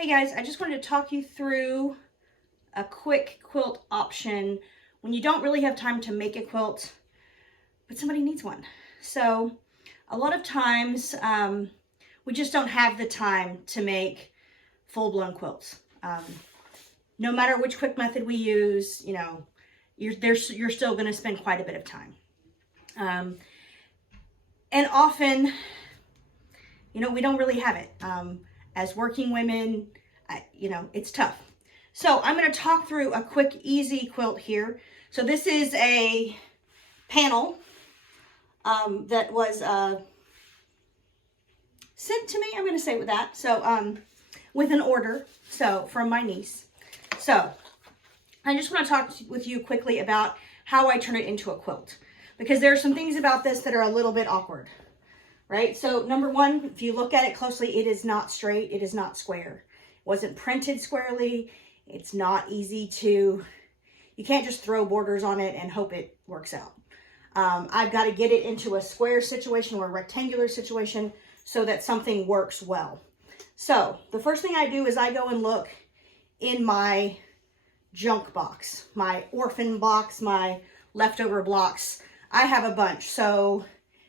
Hey guys, I just wanted to talk you through a quick quilt option when you don't really have time to make a quilt, but somebody needs one. So a lot of times we just don't have the time to make full-blown quilts. No matter which quick method we use, you know, you're still going to spend quite a bit of time. And often, you know, we don't really have it. As working women, it's tough. So I'm going to talk through a quick, easy quilt here. So this is a panel that was sent to me, I'm going to say with that. So with an order, so from my niece. So I just want to talk with you quickly about how I turn it into a quilt, because there are some things about this that are a little bit awkward. Right? So number one, if you look at it closely, it is not straight. It is not square. It wasn't printed squarely. It's not easy to, you can't just throw borders on it and hope it works out. I've got to get it into a square situation or a rectangular situation so that something works well. So the first thing I do is I go and look in my junk box, my orphan box, my leftover blocks. I have a bunch. So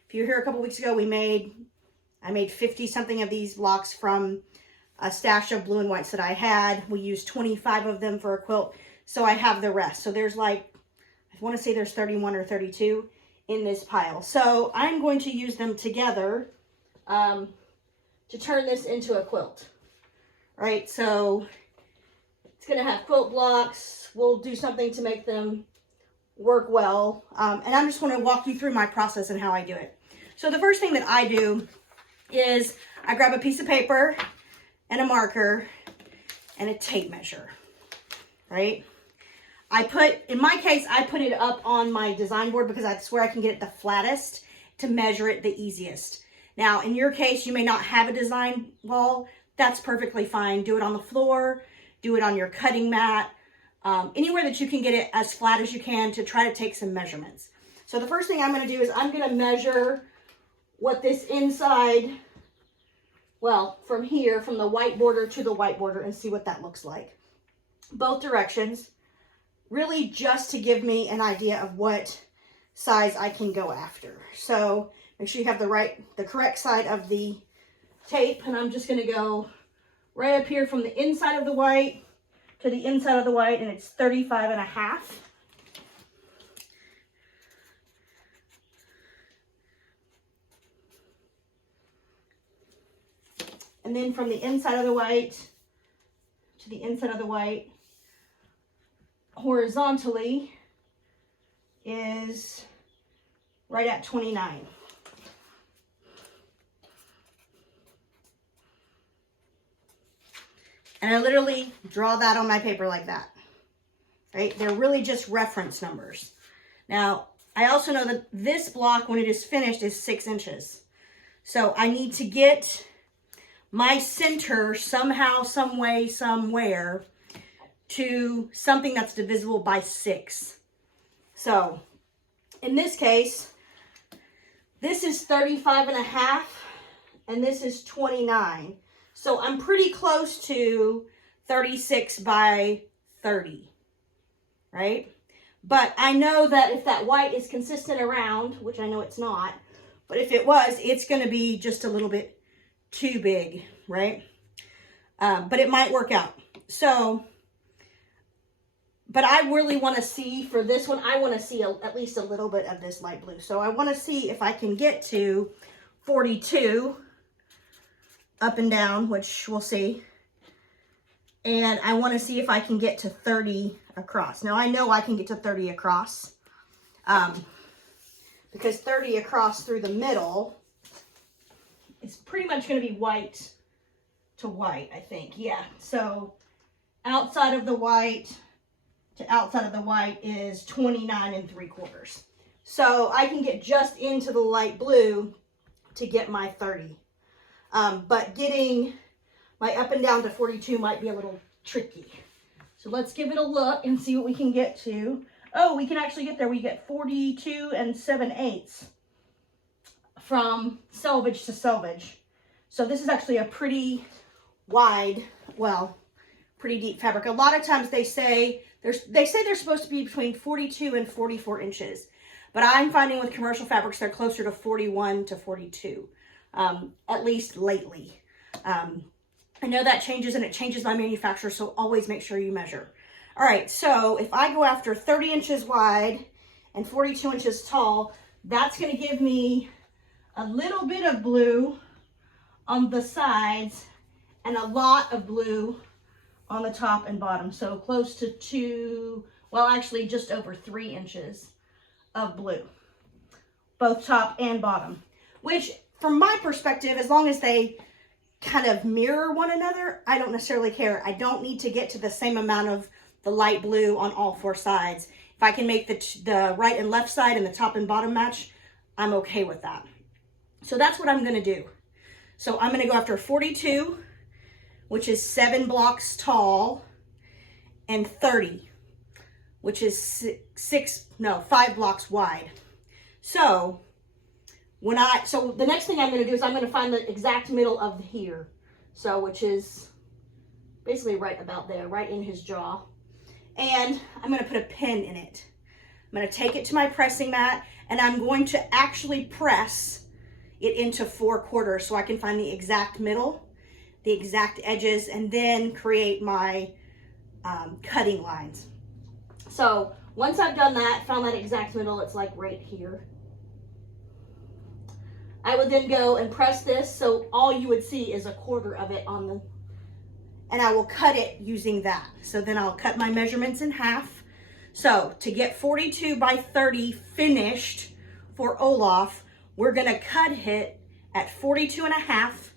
if you were here a couple weeks ago, I made 50 something of these blocks from a stash of blue and whites that I had. We used 25 of them for a quilt, so I have the rest. So there's like, I want to say there's 31 or 32 in this pile. So I'm going to use them together to turn this into a quilt. Right, so it's going to have quilt blocks. We'll do something to make them work well. And I'm just going to walk you through my process and how I do it. So the first thing that I do is I grab a piece of paper and a marker and a tape measure, right? In my case, I put it up on my design board because that's where I can get it the flattest to measure it the easiest. Now, in your case, you may not have a design wall. That's perfectly fine. Do it on the floor, do it on your cutting mat, anywhere that you can get it as flat as you can to try to take some measurements. So the first thing I'm going to do is I'm going to measure what this inside, well, from here, from the white border to the white border, and see what that looks like. Both directions, really just to give me an idea of what size I can go after. So make sure you have the correct side of the tape, and I'm just going to go right up here from the inside of the white to the inside of the white, and it's 35.5. And then from the inside of the white to the inside of the white, horizontally, is right at 29. And I literally draw that on my paper like that, right? They're really just reference numbers. Now, I also know that this block, when it is finished, is 6 inches. So I need to get my center somehow, some way, somewhere to something that's divisible by 6. So in this case, this is 35.5 and this is 29. So I'm pretty close to 36 by 30, right? But I know that if that white is consistent around, which I know it's not, but if it was, it's going to be just a little bit too big, right? But it might work out. So, but I really want to see for this one, I want to see at least a little bit of this light blue. So I want to see if I can get to 42 up and down, which we'll see. And I want to see if I can get to 30 across. Now I know I can get to 30 across because 30 across through the middle is pretty much going to be white to white, I think. Yeah, so outside of the white to outside of the white is 29 3/4. So I can get just into the light blue to get my 30. But getting my up and down to 42 might be a little tricky. So let's give it a look and see what we can get to. Oh, we can actually get there. We get 42 7/8 from selvage to selvage. So this is actually a pretty wide, well, pretty deep fabric. A lot of times they say they're supposed to be between 42 and 44 inches. But I'm finding with commercial fabrics, they're closer to 41 to 42, at least lately. I know that changes and it changes by manufacturer, so always make sure you measure. All right, so if I go after 30 inches wide and 42 inches tall, that's going to give me a little bit of blue on the sides and a lot of blue on the top and bottom. So close to 2, well, actually just over 3 inches of blue, both top and bottom, which from my perspective, as long as they kind of mirror one another, I don't necessarily care. I don't need to get to the same amount of the light blue on all 4 sides. If I can make the right and left side and the top and bottom match, I'm okay with that. So that's what I'm going to do. So I'm going to go after 42, which is 7 blocks tall, and 30, which is 5 blocks wide. So the next thing I'm going to do is I'm going to find the exact middle of here. So, which is basically right about there, right in his jaw. And I'm going to put a pin in it. I'm going to take it to my pressing mat and I'm going to actually press it into 4 quarters so I can find the exact middle, the exact edges, and then create my cutting lines. So once I've done that, found that exact middle, it's like right here. I would then go and press this so all you would see is a quarter of it on the, and I will cut it using that. So then I'll cut my measurements in half. So to get 42 by 30 finished for Olaf, we're gonna cut it at 42 and a half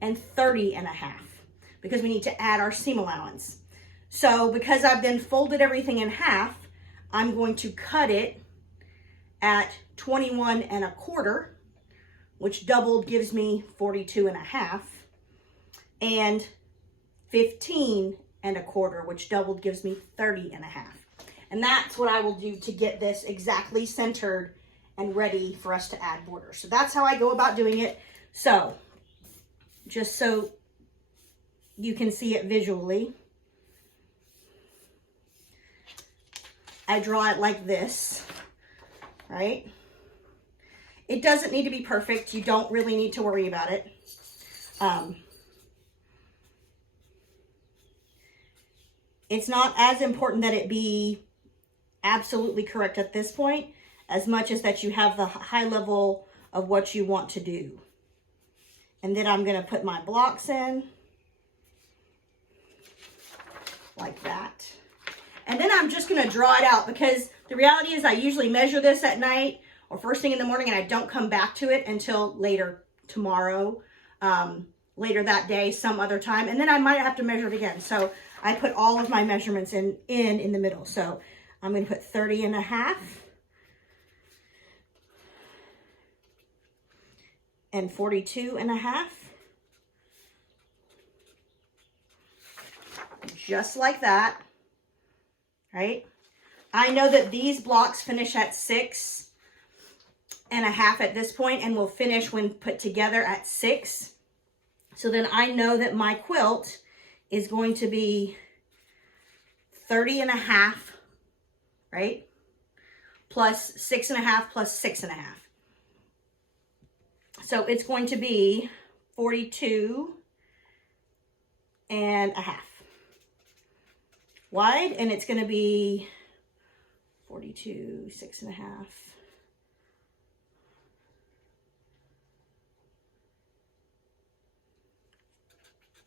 and 30 and a half because we need to add our seam allowance. So because I've then folded everything in half, I'm going to cut it at 21 and a quarter, which doubled gives me 42 and a half, and 15 and a quarter, which doubled gives me 30 and a half. And that's what I will do to get this exactly centered and ready for us to add borders. So that's how I go about doing it. So just so you can see it visually, I draw it like this, right? It doesn't need to be perfect. You don't really need to worry about it. It's not as important that it be absolutely correct at this point as much as that you have the high level of what you want to do. And then I'm going to put my blocks in like that. And then I'm just going to draw it out because the reality is I usually measure this at night or first thing in the morning and I don't come back to it until later tomorrow, later that day, some other time. And then I might have to measure it again. So I put all of my measurements in the middle. So I'm going to put 30 and a half and 42 and a half. Just like that. Right? I know that these blocks finish at 6 and a half at this point and will finish when put together at 6. So then I know that my quilt is going to be 30 and a half, right? Plus 6 and a half plus 6 and a half. So it's going to be 42 and a half wide, and it's going to be 42, 6 and a half.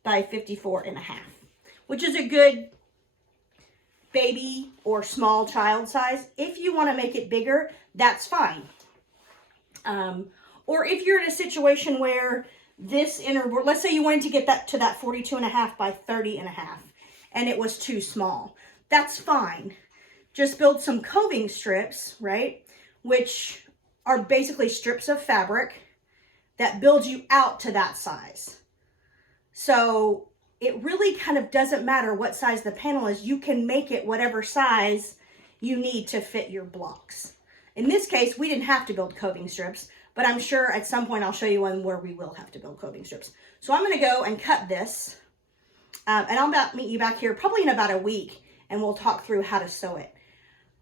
By 54 and a half, which is a good baby or small child size. If you want to make it bigger, that's fine. Or if you're in a situation where this inner board, let's say you wanted to get that to that 42 and a half by 30 and a half, and it was too small, that's fine. Just build some coving strips, right? Which are basically strips of fabric that build you out to that size. So it really kind of doesn't matter what size the panel is. You can make it whatever size you need to fit your blocks. In this case, we didn't have to build coving strips, but I'm sure at some point I'll show you one where we will have to build coving strips. So I'm going to go and cut this And I'll meet you back here probably in about a week, and we'll talk through how to sew it.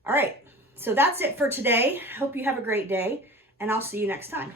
All right, so that's it for today. Hope you have a great day, and I'll see you next time.